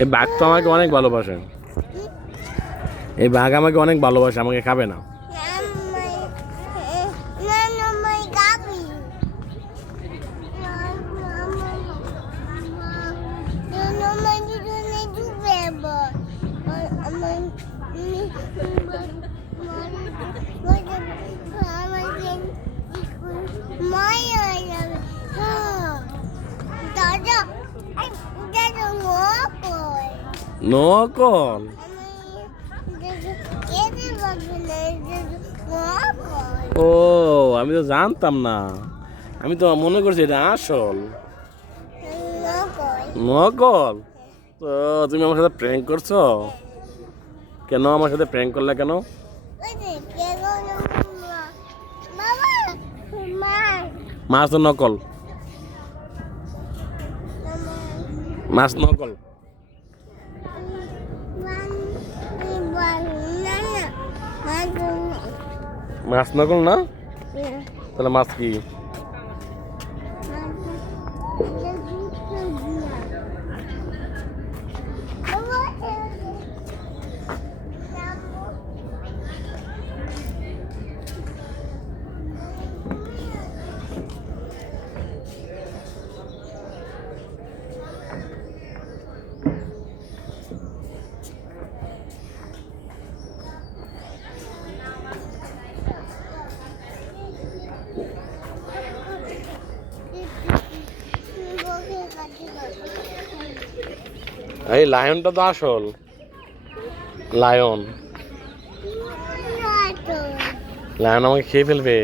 এই বাঘ তো আমাকে অনেক ভালোবাসে, এই বাঘ আমাকে অনেক ভালোবাসে, আমাকে খাবে না। নকল? ও আমি তো জানতাম না, আমি তো মনে করছি এটা আসল। নকল? তো তুমি আমার সাথে প্র্যাঙ্ক করছো কেন? আমার সাথে প্র্যাঙ্ক করলে কেন? মাছ তো নকল, মাছ নকল। মাছ নকল না? তাহলে মাছ কি? এই লায়নটা তো আসল লায়ন। লায়ন আমাকে খেয়ে ফেলবে।